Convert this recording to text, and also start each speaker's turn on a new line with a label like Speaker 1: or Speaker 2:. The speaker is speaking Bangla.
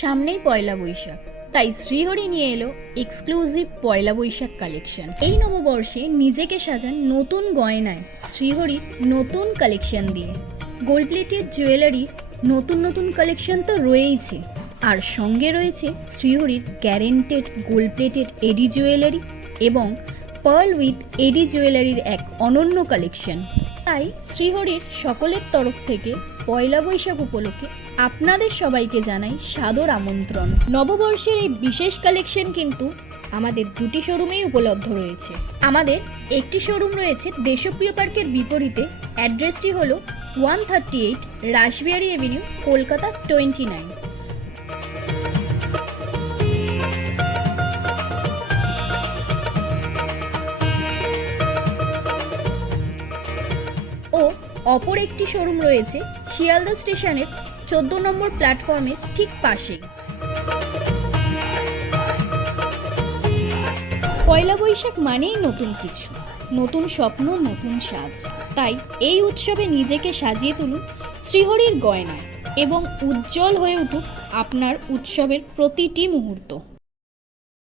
Speaker 1: সামনেই পয়লা বৈশাখ। তাই শ্রীহরি নিয়ে এলো এক্সক্লুসিভ পয়লা বৈশাখ কালেকশন এই নববর্ষে নিজেকে সাজান নতুন গয়নায় শ্রীহরির নতুন কালেকশন দিয়ে। গোল্ড প্লেটেড জুয়েলারির নতুন নতুন কালেকশন তো রয়েইছে। আর সঙ্গে রয়েছে শ্রীহরির guaranteed gold plated AD jewellery এবং পার্ল উইথ এডি জুয়েলারির এক অনন্য কালেকশন তাই শ্রীহরির সকলের তরফ থেকে পয়লা বৈশাখ উপলক্ষে আপনাদের সবাইকে জানাই সাদর আমন্ত্রণ। নববর্ষের এই বিশেষ কালেকশন কিন্তু আমাদের দুটি শোরুমেই উপলব্ধ রয়েছে। আমাদের একটি শোরুম রয়েছে দেশপ্রিয় পার্কের বিপরীতে। অ্যাড্রেসটি হলো one thirty eight Rashbehari avenue Kolkata twenty nine অপর একটি শোরুম রয়েছে শিয়ালদা স্টেশনের চোদ্দ নম্বর প্ল্যাটফর্মের ঠিক পাশেই। পয়লা বৈশাখ মানেই নতুন কিছু, নতুন স্বপ্ন, নতুন সাজ। তাই এই উৎসবে নিজেকে সাজিয়ে তুলুন শ্রীহরির গয়নায় এবং উজ্জ্বল হয়ে উঠুক আপনার উৎসবের প্রতিটি মুহূর্ত।